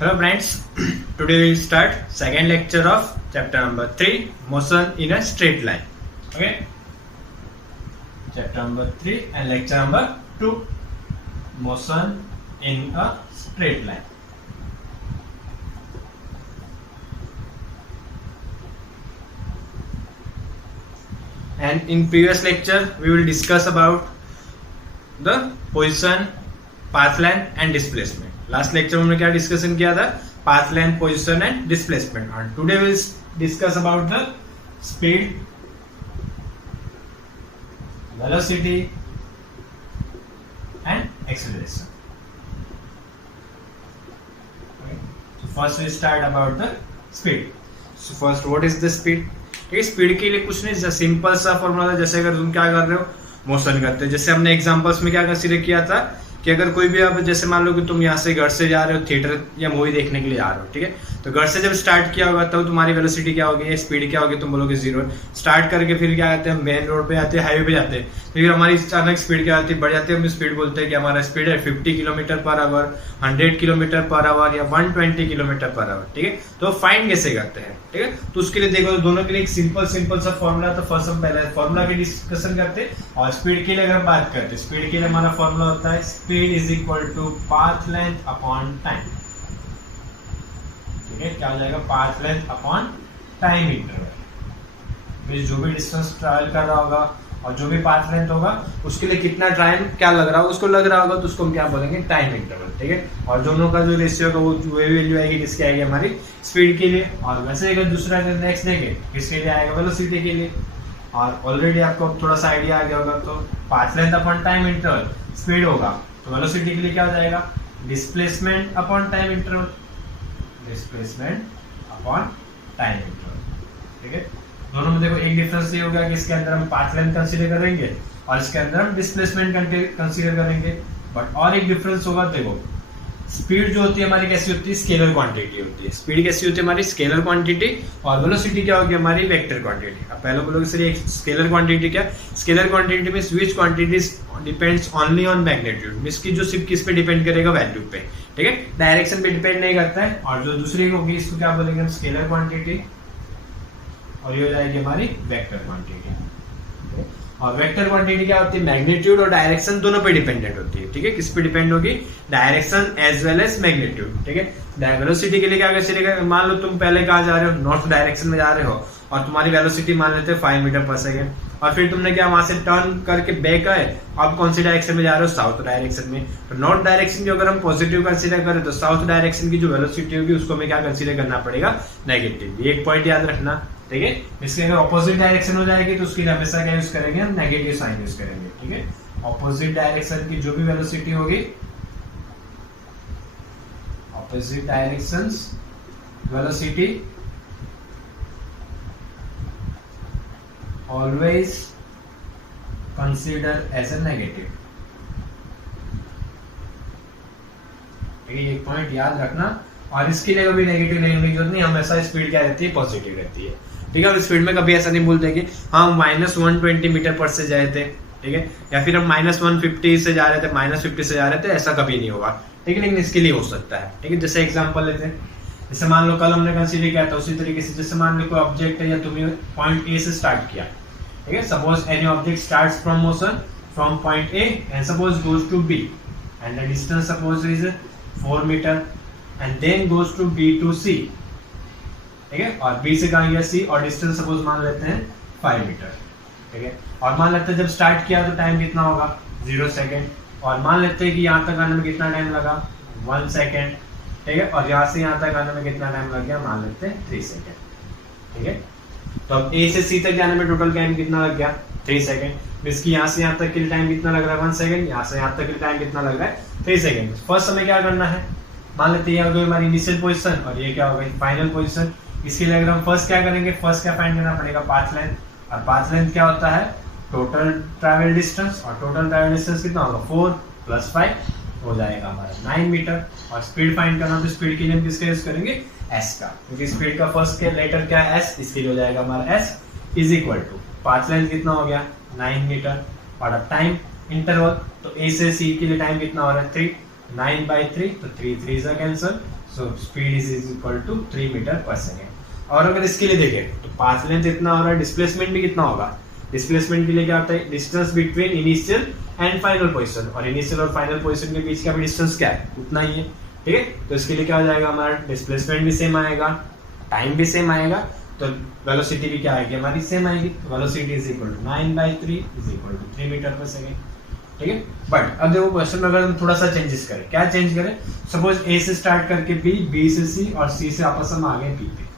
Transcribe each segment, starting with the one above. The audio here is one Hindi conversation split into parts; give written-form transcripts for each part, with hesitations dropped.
Hello friends, today we will start second lecture of chapter number 3, motion in a straight line. Okay, chapter number 3 and lecture number 2, motion in a straight line. And in previous lecture we will discuss about the position, path length and displacement. Last lecture में हमने क्या डिस्कशन किया था? Path length, position and displacement. और today will discuss about the speed, velocity and acceleration. So first we start about the speed. So first what is the speed? Speed के लिए कुछ नहीं, सिंपल सा फॉर्मूला था. जैसे अगर तुम क्या कर रहे हो, मोशन करते हो. जैसे हमने एग्जांपल्स में क्या कंसीडर किया था कि अगर कोई भी, अब जैसे मान लो कि तुम यहाँ से घर से जा रहे हो थिएटर या मूवी देखने के लिए जा रहे हो, ठीक है. तो घर से जब स्टार्ट किया होगा तब तुम्हारी वेलोसिटी क्या होगी, स्पीड क्या होगी, तुम बोलोगे 0. स्टार्ट करके फिर क्या कहते हैं, मेन रोड पे जाते हैं, हाईवे पे जाते हैं, फिर हमारी अचानक स्पीड क्या आती है, बढ़ जाती है. हम स्पीड बोलते हैं कि हमारा स्पीड है 50 kilometre per hour, 100 kilometre per hour या 120 किलोमीटर पर आवर, ठीक है. तो फाइंड कैसे करते हैं, ठीक है. तो उसके लिए देखो, दोनों के लिए एक सिंपल सा फॉर्मूला. तो फर्स्ट हम पहले फॉर्मूला की डिस्कशन करते हैं. और स्पीड के लिए अगर बात करते हैं, स्पीड के लिए हमारा फॉर्मूला होता है speed is equal to path length upon time. ठीक है, क्या हो जाएगा, path length upon time interval. जो भी डिस्टेंस ट्रैवल कर रहा होगा और जो भी पाथ लेंथ होगा उसके लिए कितना टाइम क्या लग रहा होगा, उसको लग रहा होगा, तो उसको हम क्या बोलेंगे, टाइम इंटरवल. ठीक है. और दोनों का जो रेशियो होगा वो वैल्यू आएगी किसकी, आएगी हमारी स्पीड के लिए. और वैसे अगर दूसरा नेक्स्ट देंगे किसके लिए आएगा, वेलोसिटी के लिए. और ऑलरेडी आपको थोड़ा सा आइडिया आ गया होगा. तो path length upon time interval speed होगा, तो वेलोसिटी के लिए क्या हो जाएगा, displacement upon time interval. Displacement upon time interval. ठीक है. दोनों में देखो एक डिफरेंस ये होगा कि इसके अंदर हम पाथ लेंथ कंसीडर करेंगे और इसके अंदर हम डिस्प्लेसमेंट कंसीडर करेंगे. बट और एक डिफरेंस होगा, देखो स्पीड जो होती है हमारी कैसी होती है, स्केलर क्वांटिटी होती है. स्पीड कैसी होती है हमारी, स्केलर क्वांटिटी. और वेलोसिटी क्या होगी हमारी, वेक्टर क्वांटिटी. अब पहले बोलोगे सर ये स्केलर क्वांटिटी क्या, scalar quantity means which quantities depends only on magnitude. Means की जो सिर्फ किस पे डिपेंड करेगा, वैल्यू पे. ठीक है, डायरेक्शन पे डिपेंड नहीं करता है. और जो दूसरी होगी इसको क्या बोलेंगे हम, स्केलर क्वांटिटी. और ये हो जाएगी हमारी वेक्टर क्वांटिटी. और वेक्टर क्वांटिटी क्या होती है, मैग्नीट्यूड और डायरेक्शन दोनों पे डिपेंडेंट होती है. ठीक है, किस पे डिपेंड होगी, direction as well as magnitude. ठीक है. वेलोसिटी के लिए क्या कर, मान लो तुम पहले कहाँ जा रहे हो, नॉर्थ डायरेक्शन में जा रहे हो और तुम्हारी वेलोसिटी मान लेते हैं 5 मीटर पर सेकेंड. और फिर तुमने क्या वहां से टर्न करके बैक आए, अब कौन सी डायरेक्शन में जा रहे हो, साउथ डायरेक्शन में. तो नॉर्थ डायरेक्शन की अगर हम पॉजिटिव कंसीडर करें तो साउथ डायरेक्शन की जो वेलोसिटी होगी उसको हमें क्या कंसीडर करना पड़ेगा, नेगेटिव. एक पॉइंट याद रखना. ठीक है. इसके अगर ऑपोजिट डायरेक्शन हो जाएगी तो उसके लिए हमेशा क्या यूज करेंगे, हम नेगेटिव साइन यूज करेंगे. ठीक है. ऑपोजिट डायरेक्शन की जो भी वेलोसिटी होगी, opposite directions velocity always consider as a negative. ठीक है, एक पॉइंट याद रखना. और इसके लिए कभी नेगेटिव लेने की जरूरत नहीं, हमेशा स्पीड क्या रहती है, पॉजिटिव रहती है. ठीक है. और स्पीड में कभी ऐसा नहीं बोलते कि हम -120 मीटर पर से जाए थे, ठीक है, या फिर हम -150 से जा रहे थे, -50 से जा रहे थे, ऐसा कभी नहीं होगा. ठीक है. लेकिन इसके लिए हो सकता है. ठीक है. जैसे एग्जांपल लेते हैं, जैसे मान लो कल हमने कंसीडर किया था, उसी तरीके से जैसे मान लो कोई ऑब्जेक्ट है या तुम्हें पॉइंट ए से स्टार्ट किया. ठीक है. Suppose any object starts from motion from point A and suppose goes to B and the distance suppose is 4 metre and then goes to B to C. ठीक है. और बी से कहाँ गया, सी, और डिस्टेंस सपोज मान लेते हैं 5 मीटर. ठीक है. और मान लेते हैं जब स्टार्ट किया तो टाइम कितना होगा, 0 सेकेंड. और मान लेते हैं कि यहाँ तक आने में कितना टाइम लगा, 1 सेकेंड. ठीक है. और यहाँ से यहाँ तक आने में कितना टाइम लग गया, मान लेते हैं 3 सेकेंड. ठीक है. तो अब ए से सी तक जाने में टोटल टाइम कितना लग गया, 3 सेकेंड. इसकी यहाँ से यहाँ तक के लिए टाइम कितना लग रहा है, 1 सेकेंड. यहाँ से यहाँ तक के लिए टाइम कितना लग रहा है, 3 सेकेंड. फर्स्ट हमें क्या करना है, मान लेते हैं ये हमारी इनिशियल पोजीशन और ये क्या होगा, फाइनल पोजीशन. इसके लिए अगर हम फर्स्ट क्या करेंगे, फर्स्ट क्या फाइंड करना पड़ेगा, पाथ लेंथ. और पाथ लेंथ क्या होता है, टोटल ट्रैवल डिस्टेंस. और टोटल ट्रैवल डिस्टेंस कितना होगा, 4 + 5 हो जाएगा हमारा 9 मीटर. और स्पीड फाइंड करना, तो स्पीड के लिए हम किसका यूज करेंगे, एस का, क्योंकि स्पीड का फर्स्ट के लेटर क्या है, एस. इसके लिए हो जाएगा हमारा S is equal to path length कितना हो गया, 9 मीटर. और अब टाइम इंटरवल, तो ए से सी के लिए टाइम कितना हो रहा है, 3. 9/3, तो 3 3 cancel. So speed is equal to 3 metre per second. और अगर इसके लिए देखें तो पाथ लेंथ इतना हो रहा है, डिस्प्लेसमेंट भी कितना होगा। डिस्प्लेसमेंट के लिए क्या होता है, distance between initial and final position, और इनिशियल और फाइनल पोजीशन के बीच का भी डिस्टेंस क्या है, उतना ही है। ठीक है, तो इसके लिए क्या हो जाएगा, हमारा डिस्प्लेसमेंट भी सेम आएगा, टाइम भी सेम आएगा, तो वेलोसिटी भी क्या आएगी हमारी, सेम आएगी। Velocity is equal to 9/3 is equal to 3 metre per second. ठीक है, बट अब देखो क्वेश्चन में अगर हम थोड़ा सा चेंजेस करें, क्या चेंज करें, सपोज ए से स्टार्ट करके बी, बी से सी और सी से आपस में आ गए बी पे।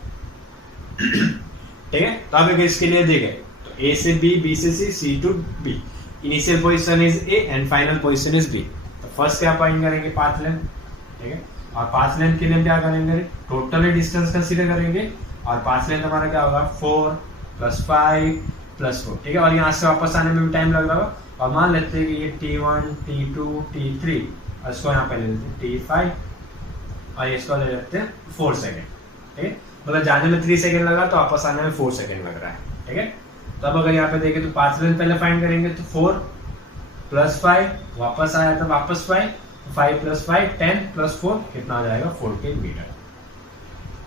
ठीक है, तो अब अगर इसके लिए देखें तो ए से बी, बी से C, C to B, initial position is A and final position is B. तो फर्स्ट क्या फाइंड करेंगे, पाथ लेंथ। ठीक है, और पाथ लेंथ के लिए क्या करेंगे, टोटल डिस्टेंस कंसीडर करेंगे, और पाथ लेंथ हमारा क्या होगा 4 + 5 + 4। ठीक है, और यहाँ से वापस आने में भी टाइम लग रहा होगा, और मान लेते हैं कि ये T1, T2, T3, और इसको यहाँ पे ले लेते हैं T5, और इसको ले लेते हैं 4 सेकेंड। ठीक है, मतलब जाने में 3 सेकेंड लगा तो वापस आने में 4 सेकेंड लग रहा है। ठीक है, तो अब अगर यहाँ पे देखें तो पाथ लेंथ पहले फाइंड करेंगे, तो 4 + 5, वापस आया तो वापस 5, 5 + 5 10 + 4 कितना आ जाएगा, 14 मीटर।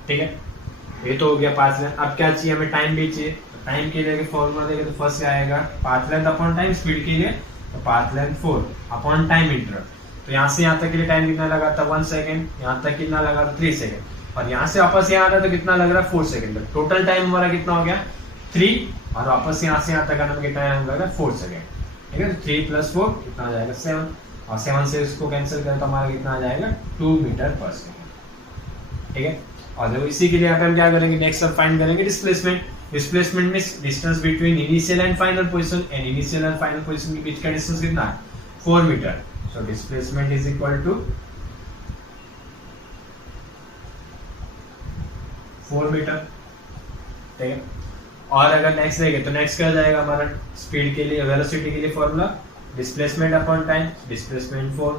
ठीक है, ये तो हो गया पाथ लेंथ। अब क्या चाहिए हमें, टाइम भी चाहिए। तो टाइम के लिए फॉर्मूला देखें तो फर्स्ट क्या आएगा, path length upon time. Speed के लिए तो path length 4 upon time interval. तो यहाँ से यहाँ तक के लिए टाइम कितना लगा था, 1 सेकेंड, यहाँ तक कितना लगा था 3 सेकेंड, और यहाँ से वापस यहाँ आता तो कितना लग रहा है 4 सेकेंड। टोटल टाइम हमारा कितना हो गया 3, और वापस यहाँ से यहाँ तक आने में कितना टाइम लगा 4 सेकेंड। ठीक है, तो 3 + 4 कितना आ जाएगा 7, और 7 से इसको कैंसिल करें तो हमारा कितना आ जाएगा 2 मीटर पर सेकेंड। ठीक है, और देखो इसी के लिए यहाँ पे हम क्या करेंगे, नेक्स्ट अब फाइंड करेंगे डिस्प्लेसमेंट। डिस्प्लेसमेंट में distance between initial and final position, and initial and final position के बीच का डिस्टेंस कितना है 4 metre. So displacement is equal to 4 metre. ठीक है, और अगर नेक्स्ट देखें तो नेक्स्ट क्या जाएगा हमारा, स्पीड के लिए, वेलोसिटी के लिए formula displacement upon time, displacement 4,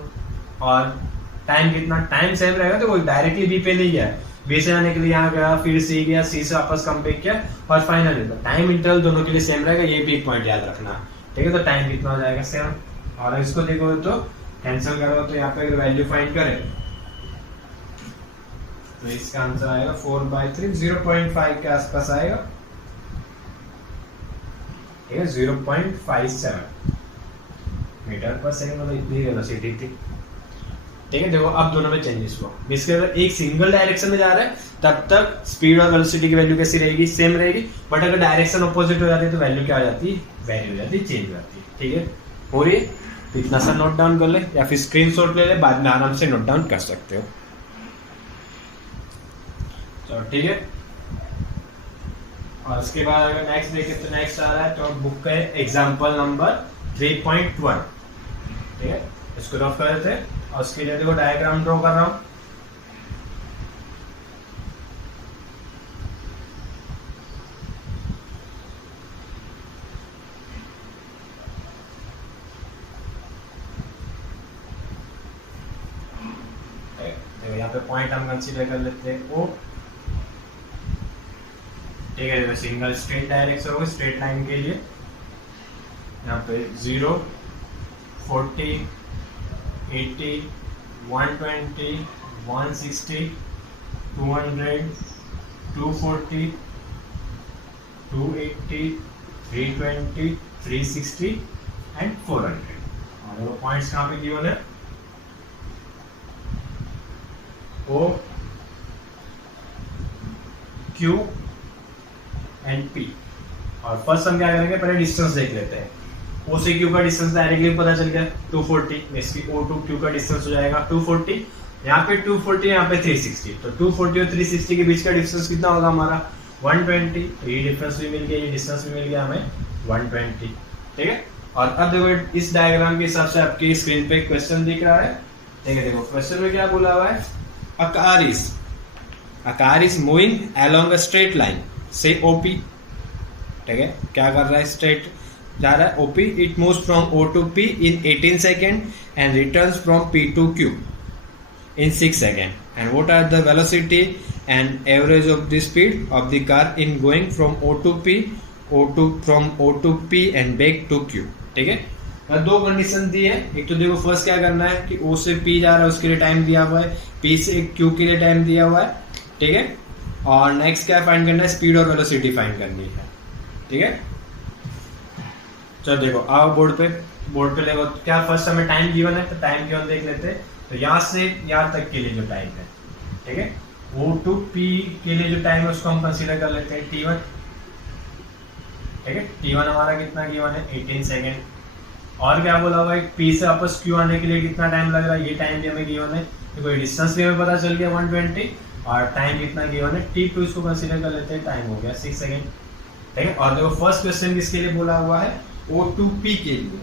और टाइम कितना, टाइम सेम रहेगा, तो वो डायरेक्टली बी पे नहीं गया, बी से आने के लिए यहाँ गया, फिर सी गया, सी से वापस कम पे किया, और फाइनली तो टाइम इंटरवल दोनों के लिए सेम रहेगा, ये भी एक पॉइंट याद रखना। ठीक है, तो टाइम कितना हो जाएगा 7, और इसको देखो तो कैंसिल करो तो यहाँ पे अगर वैल्यू फाइंड करें तो इसका आंसर आएगा 4/3, 0.5 के आसपास आएगा। ठीक है, 0.57 मीटर पर सेकेंड, मतलब इतनी वेलोसिटी थी। ठीक है, देखो अब दोनों में चेंजेस हुआ, इसके अगर एक सिंगल डायरेक्शन में जा रहा है तब तक स्पीड और वेलोसिटी की वैल्यू कैसी रहेगी, सेम रहेगी, बट अगर डायरेक्शन अपोजिट हो जाती है तो वैल्यू क्या हो जाती है, वैल्यू हो जाती है, चेंज हो जाती है। ठीक है, हो रही है, तो इतना सा नोट डाउन कर ले, या फिर स्क्रीनशॉट ले ले, बाद में आराम से नोट डाउन कर सकते हो। चलो ठीक है, और उसके बाद अगर नेक्स्ट देखें तो नेक्स्ट आ रहा है तो बुक का एग्जाम्पल नंबर 3.1। ठीक है, इसको रफ कर देते हैं, और उसके लिए देखो डायग्राम ड्रॉ कर रहा हूं। देखो यहाँ पे पॉइंट हम कंसीडर कर लेते हैं ओ। ठीक है, सिंगल स्ट्रेट डायरेक्शन होगा, स्ट्रेट लाइन के लिए यहाँ पे 0, 40, 80, 120, 160, 200, 240, 280, 320, 360 एंड 400। और वो पॉइंट्स कहाँ पे गिवन है, O, Q एंड P। और फर्स्ट हम क्या करेंगे, पहले डिस्टेंस देख लेते हैं। O से Q का डिस्टेंस डायरेक्टली पता चल गया 240, इसकी O to Q का डिस्टेंस हो जाएगा 240, यहाँ पे 240, यहाँ पे 360, तो 240 और 360 के बीच का डिस्टेंस कितना होगा हमारा 120। तो ये डिफरेंस भी मिल गया, ये डिस्टेंस भी मिल गया हमें 120। ठीक है, और अब देखो इस डायग्राम के हिसाब से आपकी स्क्रीन पे क्वेश्चन दिख रहा है। ठीक है, देखो क्वेश्चन में क्या बोला हुआ है, a car is moving along a straight line, say OP। ठीक है, क्या कर रहा है, स्ट्रेट जा रहा है OP, it moves from O to P in 18 seconds and returns from P to Q in 6 seconds, and what are the velocity and average of the speed of the car in going from O to P, from O to P and back to Q। ठीक है, दो कंडीशन दी है। एक तो देखो फर्स्ट क्या करना है कि ओ से पी जा रहा है उसके लिए टाइम दिया हुआ है, पी से क्यू के लिए टाइम दिया हुआ है, ठीक है। और नेक्स्ट क्या फाइंड करना है, स्पीड और वेलोसिटी फाइंड करनी है, ठीक है। चलो देखो आओ बोर्ड पे देखो क्या फर्स्ट हमें टाइम गिवन है, तो टाइम गिवन देख लेते हैं। तो यहाँ से यहाँ तक के लिए जो टाइम है, ठीक है, O to P के लिए जो टाइम है उसको हम कंसीडर कर लेते हैं T1, ठीक है। T1 हमारा कितना गिवन है 18 सेकेंड। और क्या बोला हुआ है, P से वापस Q आने के लिए कितना टाइम लग रहा है, ये टाइम भी हमें गिवन है। देखो ये डिस्टेंस भी हमें पता चल गया 120 और टाइम कितना गिवन है T2 इसको कंसीडर कर लेते हैं, टाइम हो गया 6 सेकेंड, ठीक है। और देखो फर्स्ट क्वेश्चन किसके लिए बोला हुआ है, O to P के लिए,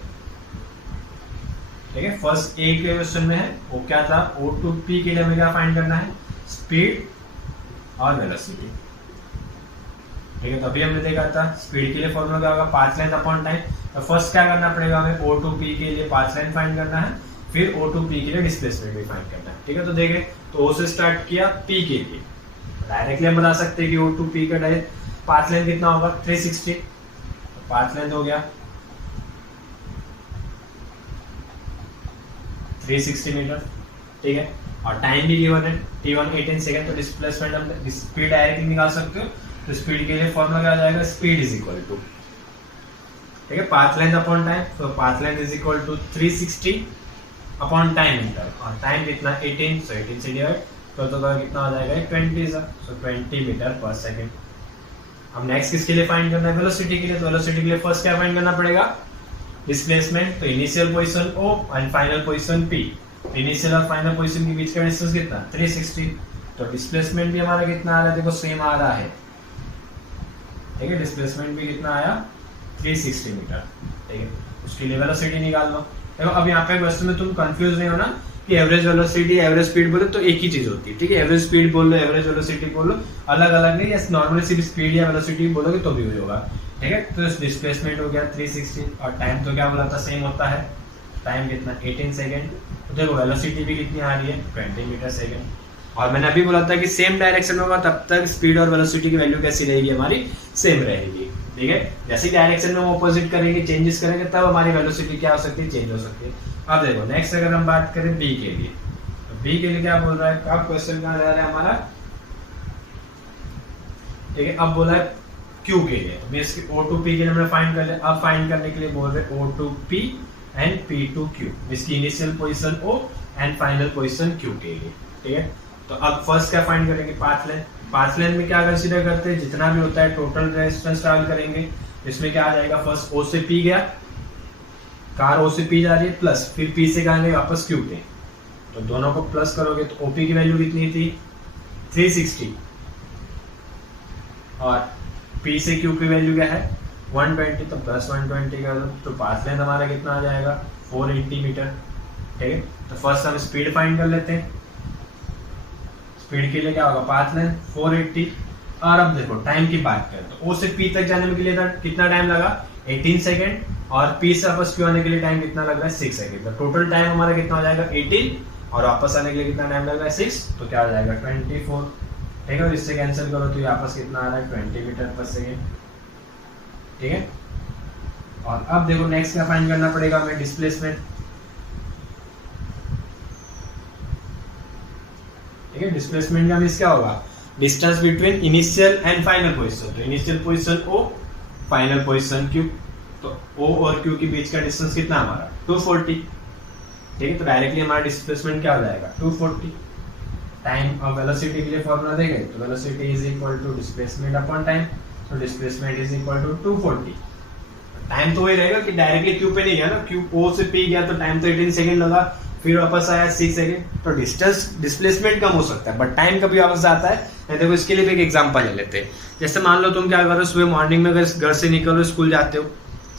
ठीक है। फर्स्ट ए के क्वेश्चन में है वो क्या था, O to P के लिए हमें क्या फाइंड करना है, स्पीड और वेलोसिटी, ठीक है। तो अभी हमने देखा था स्पीड के लिए फॉर्मूला क्या होगा, पाथ लेंथ अपॉन टाइम। तो फर्स्ट क्या करना पड़ेगा हमें, O to P के लिए पाथ लेंथ फाइंड करना है, फिर O to P के लिए डिस्प्लेसमेंट भी फाइंड करना है, ठीक है। तो देखें तो O से स्टार्ट किया P के लिए, डायरेक्टली हम बता सकते हैं कि O to P का डायरेक्ट पाथ लेंथ कितना होगा 360, पाथ लेंथ हो गया 360 मीटर, ठीक है। और टाइम भी गिवन है T1 18 सेकंड। तो डिस्प्लेसमेंट हम स्पीड डायरेक्टली निकाल सकते हो। तो स्पीड के लिए फॉर्मूला क्या आ जाएगा, स्पीड इज इक्वल टू, ठीक है, पाथ लेंथ अपॉन टाइम। तो path length is equal to 360 upon time metre, और टाइम कितना 18, सो 18 से डिवाइड तो कितना आ जाएगा 20, सो 20 मीटर पर सेकंड। अब नेक्स्ट किसके लिए फाइंड करना है, वेलोसिटी के लिए। तो वेलोसिटी के लिए फर्स्ट क्या फाइंड करना पड़ेगा, डिस्प्लेसमेंट। तो initial position O and final position P। Initial और फाइनल पोजीशन के बीच का डिस्टेंस कितना 360। तो डिस्प्लेसमेंट भी हमारा कितना आ रहा है, देखो सेम आ रहा है, ठीक है। डिस्प्लेसमेंट भी कितना आया 360 मीटर, ठीक है। उसके लिए वेलोसिटी निकाल लो। देखो अब यहाँ पे क्वेश्चन में तुम कंफ्यूज नहीं होना कि एवरेज वेलोसिटी एवरेज स्पीड बोले तो एक ही चीज होती है, ठीक है। एवरेज स्पीड बोल लो, एवरेज वेलोसिटी बोल लो, अलग अलग नहीं। या नॉर्मली सिर्फ स्पीड या वेलोसिटी बोलोगे तो भी होगा, ठीक है। तो डिस्प्लेसमेंट हो गया 360 और टाइम तो क्या बोला था सेम होता है, टाइम कितना 18 सेकेंड। तो देखो वेलोसिटी भी कितनी आ रही है 20 मीटर सेकेंड। और मैंने अभी बोला था कि सेम डायरेक्शन में होगा तब तक स्पीड और वेलोसिटी की वैल्यू कैसी रहेगी, हमारी सेम रहेगी, ठीक है। जैसे डायरेक्शन में हम ऑपोजिट करेंगे, चेंजेस करेंगे, तब हमारी वेलोसिटी क्या हो सकती है, चेंज हो सकती है। अब देखो नेक्स्ट अगर हम बात करें बी के लिए, तो बी के लिए क्या बोल रहा है, अब क्वेश्चन कहाँ जा रहा है हमारा, ठीक है। अब बोला है क्यू के लिए, तो इसके O to P के लिए हमने फाइंड कर लिया। अब फाइंड करने के लिए बोल रहे O to P and P to Q, इसकी initial position O and final position Q के लिए, ठीक है। तो अब फर्स्ट क्या फाइंड करेंगे, पाथ लेंथ। पाथ लेंथ में क्या कंसीडर करते हैं, जितना भी होता है टोटल डिस्टेंस ट्रैवल करेंगे। इसमें क्या आ जाएगा, फर्स्ट O से P गया, कार O से P जा रही है, प्लस फिर P से कहाँ गए वापस Q पे। तो दोनों को प्लस करोगे तो OP की वैल्यू कितनी थी 360 और P से Q की वैल्यू क्या है 120, तो प्लस 120 कर दो। तो पाथ लेंथ हमारा कितना आ जाएगा 480 मीटर, ठीक है। तो फर्स्ट हम स्पीड फाइंड कर लेते हैं। स्पीड के लिए क्या होगा, पाथ लेंथ 480। और अब देखो टाइम की बात करें तो O से P तक जाने के लिए कितना टाइम लगा 18 सेकेंड, और P से वापस Q आने के लिए टाइम कितना लग रहा है 6 सेकेंड। तो टोटल टाइम हमारा कितना हो जाएगा 18 और वापस आने के लिए कितना टाइम लग रहा है 6, तो क्या हो जाएगा 24, ठीक है। और इससे कैंसिल करो तो वापस कितना आ रहा है 20 मीटर पर सेकेंड, ठीक है। और अब देखो नेक्स्ट क्या फाइंड करना पड़ेगा हमें, डिस्प्लेसमेंट, ठीक है। डिस्प्लेसमेंट का मींस क्या होगा, distance between initial and final position. तो initial position O, final position Q। तो O और Q के बीच का डिस्टेंस कितना हमारा 240, ठीक है। तो डायरेक्टली हमारा डिस्प्लेसमेंट क्या हो जाएगा 240। टाइम और वेलोसिटी के लिए फॉर्मूला देंगे तो velocity is equal to displacement upon time. तो displacement is equal to 240। Time तो वही रहेगा कि डायरेक्टली Q पे नहीं गया ना, Q O से P गया तो टाइम तो 18 सेकंड लगा, फिर वापस आया 6 सेकंड। तो डिस्टेंस डिस्प्लेसमेंट कम हो सकता है बट टाइम कभी वापस आता है। देखो इसके लिए भी एक एग्जांपल ले लेते हैं। जैसे मान लो तुम क्या करो, सुबह मॉर्निंग में अगर घर से निकलो स्कूल जाते हो,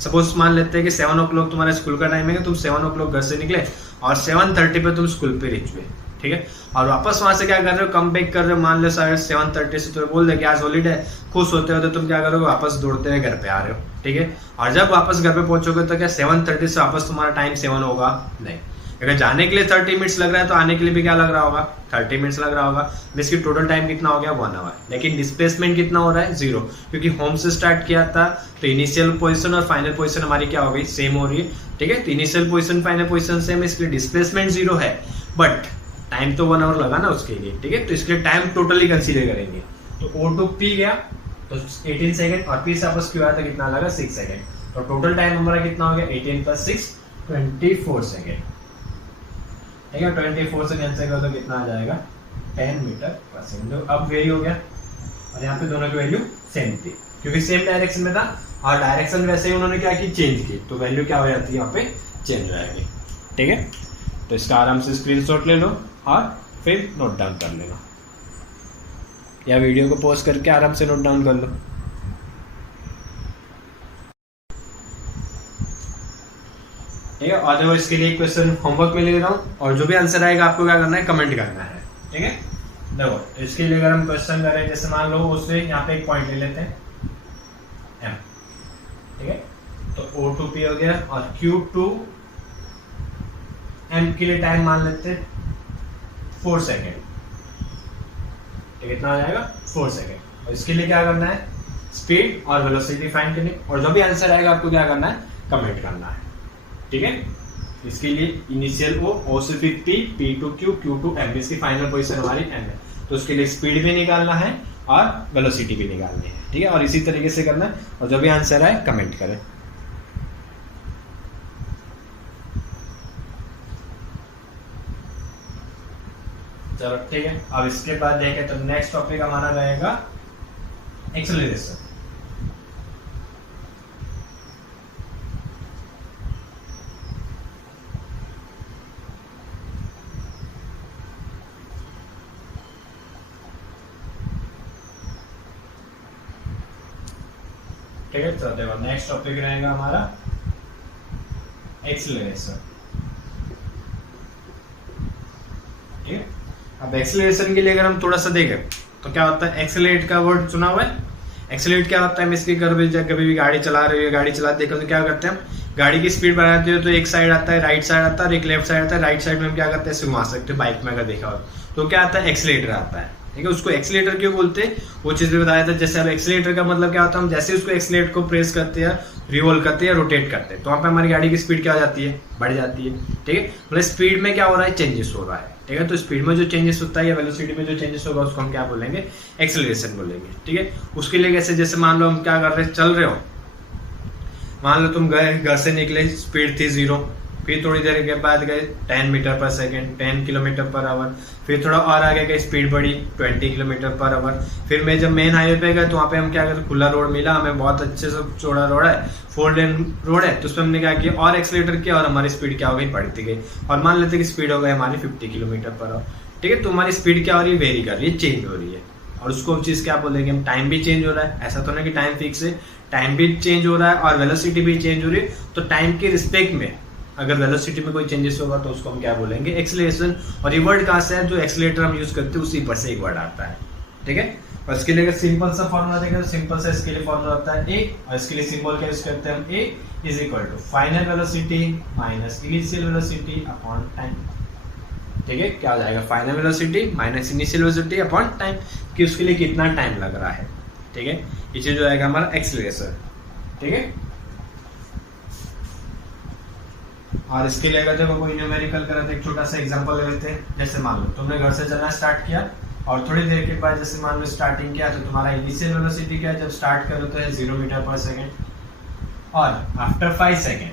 सपोज मान लेते हैं कि 7 o'clock तुम्हारा स्कूल का टाइम है, तुम 7 o'clock घर से निकले और 7:30 पे तुम स्कूल पे रिच हुए, ठीक है। और वापस वहां से क्या कर रहे हो, कम बैक कर रहे हो, मान लो 7:30 से तुम्हें बोल दे कि आज हॉलीडे, खुश होते हो तो तुम क्या करोगे, वापस दौड़ते हुए घर पे आ रहे हो, ठीक है। और जब वापस घर पे पहुंचोगे तो क्या 7:30 से वापस तुम्हारा टाइम 7 होगा नहीं, अगर जाने के लिए 30 मिनट्स लग रहा है तो आने के लिए भी क्या लग रहा होगा, 30 मिनट्स लग रहा होगा। इसकी टोटल टाइम कितना हो गया, 1 आवर। लेकिन डिस्प्लेसमेंट कितना हो रहा है, 0, क्योंकि होम से स्टार्ट किया था तो इनिशियल पोजीशन और फाइनल पोजीशन हमारी क्या हो गई, सेम हो रही है। ठीक है, तो initial position final position same है, इसलिए डिस्प्लेसमेंट 0 है, बट टाइम तो 1 आवर लगा ना उसके लिए। ठीक है, तो इसके लिए टाइम टोटली कंसीडर करेंगे। तो O टू P गया तो 18 सेकंड और P से वापस Q आया तो कितना लगा, 6 सेकंड। तो टोटल टाइम हमारा कितना हो गया, 18 + 6 24 सेकंड। ठीक है, 24 से कैंसिल करो तो कितना आ जाएगा, 10 मीटर पर सेकंड। तो अब वही हो गया और यहाँ पे दोनों की वैल्यू सेम थी क्योंकि सेम डायरेक्शन में था और डायरेक्शन वैसे ही उन्होंने क्या की, चेंज की, तो वैल्यू क्या हो जाती है, यहाँ पे चेंज हो जाएगी। ठीक है, तो इसका आराम से स्क्रीनशॉट ले लो और फिर नोट डाउन कर लेना, या वीडियो को पॉज करके आराम से नोट डाउन कर लो। ठीक है, और देखो इसके लिए क्वेश्चन होमवर्क में ले रहा हूँ और जो भी आंसर आएगा आपको क्या करना है, कमेंट करना है। ठीक है, देखो इसके लिए अगर हम क्वेश्चन करें, जैसे मान लो उससे यहाँ पे एक पॉइंट ले लेते हैं M। ठीक है, तो O टू P हो गया और Q टू M के लिए टाइम मान लेते हैं 4 सेकेंड। कितना आ जाएगा, 4 सेकेंड। और इसके लिए क्या करना है, स्पीड और वेलोसिटी फाइंड करनी, और जो भी आंसर आएगा आपको क्या करना है, कमेंट करना है। ठीक है, इसके लिए इनिशियल O से फिर P to Q to M, इसकी फाइनल पोजीशन हमारी M है, तो उसके लिए स्पीड भी निकालना है और वेलोसिटी भी निकालनी है। ठीक है, और इसी तरीके से करना है, और जो भी आंसर आए कमेंट करें। चलो ठीक है, अब इसके बाद देखें तो नेक्स्ट टॉपिक हमारा रहेगा एक्सेलरेशन। ठीक है, तो देखो नेक्स्ट टॉपिक रहेगा हमारा एक्सेलरेशन। ठीक है, अब एक्सेलरेशन के लिए अगर हम थोड़ा सा देखें तो क्या होता है, एक्सेलरेट का वर्ड सुना हुआ है। एक्सेलरेट क्या होता है, हम इसकी कभी भी गाड़ी चला रहे हो, गाड़ी चलाते देखो तो क्या करते हैं, हम गाड़ी की स्पीड बढ़ाते हो तो एक साइड आता है, राइट साइड आता है और एक लेफ्ट साइड आता है। राइट साइड में हम क्या करते हैं, घुमा सकते हो, बाइक में अगर देखा हो तो क्या आता है, एक्सेलरेटर आता है। ठीक है, उसको एक्सेलरेटर क्यों बोलते हैं वो चीज भी बताया था। जैसे अब एक्सेलरेटर का मतलब क्या होता है, हम जैसे उसको एक्सेलरेटर को प्रेस करते हैं, रिवॉल्व करते हैं, रोटेट करते हैं, तो वहाँ पे हमारी गाड़ी की स्पीड क्या हो जाती है, बढ़ जाती है। ठीक है, मतलब स्पीड में क्या हो रहा है, चेंजेस हो रहा है। ठीक है, तो स्पीड में जो चेंजेस होता है या वेलोसिटी में जो चेंजेस होगा उसको हम क्या बोलेंगे, एक्सेलरेशन बोलेंगे। ठीक है, उसके लिए कैसे, जैसे मान लो हम क्या कर रहे हैं, चल रहे हो, मान लो तुम गए, घर से निकले, स्पीड थी 0, फिर थोड़ी देर के बाद गए 10 metre per second, 10 kilometre per hour, फिर थोड़ा और आगे गए, स्पीड बढ़ी 20 किलोमीटर पर आवर। फिर मैं जब मेन हाईवे पे गए तो वहाँ पे हम क्या करते, खुला रोड मिला हमें, बहुत अच्छे से चौड़ा रोड है, 4 लेन रोड है, तो उसमें हमने क्या किया, और एक्सीलेटर किया और हमारी स्पीड क्या हो गई, बढ़ती गई, और मान लेते कि स्पीड हो गई हमारी 50 किलोमीटर पर आवर। ठीक है, तो हमारी स्पीड क्या हो रही है, वेरी कर रही है, चेंज हो रही है, और उसको हम चीज क्या बोलेंगे, हम टाइम भी चेंज हो रहा है। ऐसा तो नहीं कि टाइम फिक्स है, टाइम भी चेंज हो रहा है और वेलोसिटी भी चेंज हो रही है। तो टाइम के रिस्पेक्ट में अगर वेलोसिटी में कोई चेंजेस होगा तो उसको हम क्या बोलेंगे, एक्सेलरेशन। और ये वर्ड कहाँ से है, जो एक्सेलरेटर हम यूज करते हैं उसी पर से एक वर्ड आता है। ठीक है, और इसके लिए अगर सिंपल सा फॉर्मूला देखें तो सिंपल सा इसके लिए फॉर्मूला होता है ए, और इसके लिए सिंबल क्या यूज करते हैं हम, a is equal to final velocity minus initial velocity upon time. ठीक है, क्या हो जाएगा, final velocity minus initial velocity upon time, कि उसके लिए कितना टाइम लग रहा है। ठीक है, ये चीज जो आएगा हमारा एक्सेलरेशन। ठीक है, और इसके लिए अगर देखो कोई न्यूमेरिकल करें तो एक छोटा सा एग्जांपल ले लेते हैं। जैसे मान लो तुमने घर से चलना स्टार्ट किया और थोड़ी देर के बाद जैसे मान लो स्टार्टिंग किया तो तुम्हारा इनिशियल वेलोसिटी क्या है, जब स्टार्ट करो तो है 0 मीटर पर सेकेंड, और आफ्टर 5 सेकेंड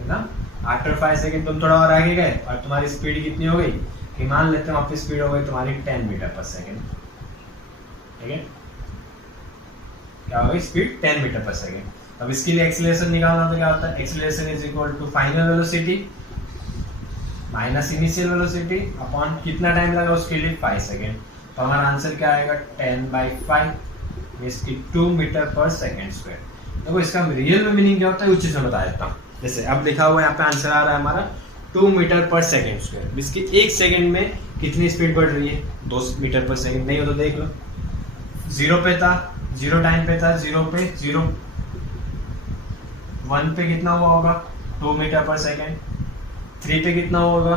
है ना, आफ्टर 5 सेकेंड तुम थोड़ा और आगे गए और तुम्हारी स्पीड कितनी हो गई, कि मान लेते हैं आपकी स्पीड हो गई तुम्हारी 10 मीटर पर सेकेंड। ठीक है, क्या हो गई, स्पीड 10 मीटर पर सेकेंड। अब इसके लिए एक्सेलरेशन निकालना तो क्या होता है, acceleration is equal to final velocity minus initial velocity upon कितना टाइम लगा उसके लिए, 5 सेकेंड। तो हमारा आंसर क्या आएगा, 10/5, इसकी 2 मीटर पर सेकेंड स्क्वायर। देखो इसका रियल में मीनिंग क्या होता है उस चीज में बता देता हूँ। जैसे अब लिखा हुआ यहाँ पे आंसर आ रहा है हमारा 2 मीटर पर सेकेंड स्क्वायर, इसकी 1 सेकेंड में कितनी स्पीड बढ़ रही है, 2 मीटर पर सेकेंड। नहीं हो तो देख लो, 0 पे था, 0 टाइम पे था, 0 पे 0, 1 पे कितना हुआ होगा, 2 मीटर पर सेकेंड, 3 पे कितना होगा,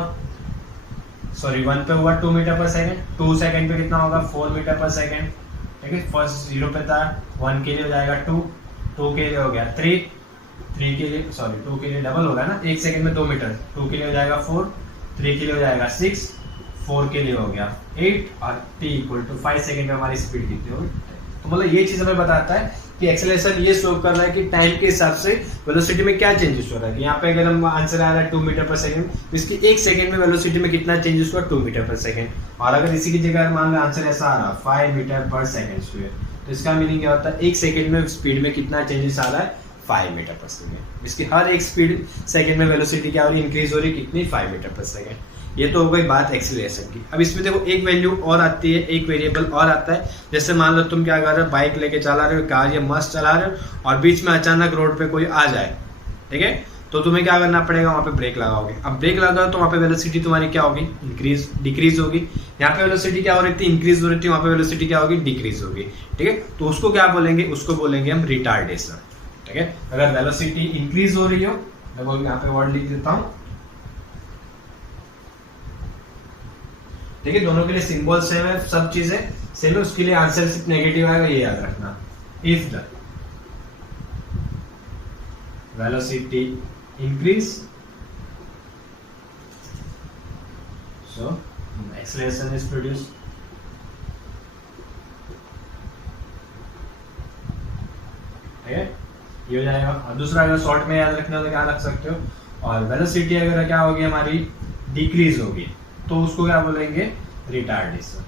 सॉरी 1 पे होगा 2 मीटर पर सेकेंड, 2 सेकेंड पे कितना होगा 4 मीटर पर सेकेंड, ठीक है। फर्स्ट 0 पे था, 1 के लिए हो जाएगा 2, 2 के लिए हो गया 3, 3 के लिए सॉरी 2 के लिए डबल होगा ना, 1 सेकेंड में 2 मीटर, 2 के लिए हो जाएगा 4, 3 के लिए हो जाएगा 6, 4 के लिए हो गया 8 और t इक्वल टू 5 सेकेंड में हमारी स्पीड कितनी होगी। तो मतलब ये चीज हमें बताता है कि एक्सेलरेशन ये शो कर रहा है कि टाइम के हिसाब से वेलोसिटी में क्या चेंजेस हो रहा है। यहाँ पे अगर हम आंसर आ रहा है 2 मीटर पर सेकंड, तो इसकी 1 सेकंड में वेलोसिटी में कितना चेंजेस हुआ 2 मीटर पर सेकंड। और अगर इसी की जगह मान लो आंसर ऐसा आ रहा है 5 मीटर पर सेकंड स्क्वायर, तो इसका मीनिंग क्या होता है 1 सेकंड में स्पीड में कितना चेंजेस आ रहा है 5 मीटर पर सेकंड। इसकी हर एक स्पीड सेकंड में वेलोसिटी क्या हो रही है इंक्रीज हो रही है कितनी 5 मीटर पर सेकंड। ये तो हो गई बात एक्सीलरेशन की। अब इसमें देखो एक वैल्यू और आती है, एक वेरिएबल और आता है। जैसे मान लो तुम क्या कर रहे हो, बाइक लेके चला रहे हो, कार ये मस्त चला रहे हो और बीच में अचानक रोड पे कोई आ जाए, ठीक है, तो तुम्हें क्या करना पड़ेगा, वहां पे ब्रेक लगाओगे। अब ब्रेक लगाओ तो वहां पे वेलोसिटी तुम्हारी क्या होगी इंक्रीज डिक्रीज होगी। यहाँ पे वेलोसिटी क्या हो रही थी इंक्रीज हो रही थी, वहां पे वेलोसिटी क्या होगी डिक्रीज होगी, ठीक है। तो उसको क्या बोलेंगे, उसको बोलेंगे हम रिटार्डेशन, ठीक है। अगर वेलोसिटी इंक्रीज हो रही हो, देखो यहाँ पे वर्ड लिख देता हूँ, ठीक है, दोनों के लिए सिंबल सेम है, सब चीजें सेम है, उसके लिए आंसर सिर्फ नेगेटिव आएगा, ये याद रखना। If the velocity increase so acceleration is produced. ठीक है, ये हो जाएगा। और दूसरा अगर शॉर्ट में याद रखना हो तो क्या रख सकते हो, और वेलोसिटी अगर क्या होगी हमारी डिक्रीज होगी तो उसको क्या बोलेंगे रिटार्डेशन,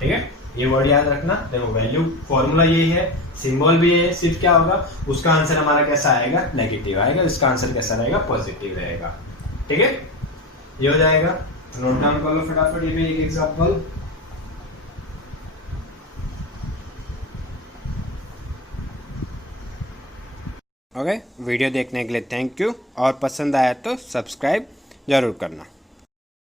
ठीक है। ये वर्ड याद रखना। देखो वैल्यू फॉर्मूला यही है, सिंबल भी है, सिर्फ क्या होगा उसका आंसर हमारा कैसा आएगा नेगेटिव आएगा, इसका आंसर कैसा रहेगा पॉजिटिव रहेगा, ठीक है। ये हो जाएगा, नोट डाउन कर लो फटाफट ये भी एक एग्जांपल। ओके, वीडियो देखने के लिए थैंक यू, और पसंद आया तो सब्सक्राइब जरूर करना।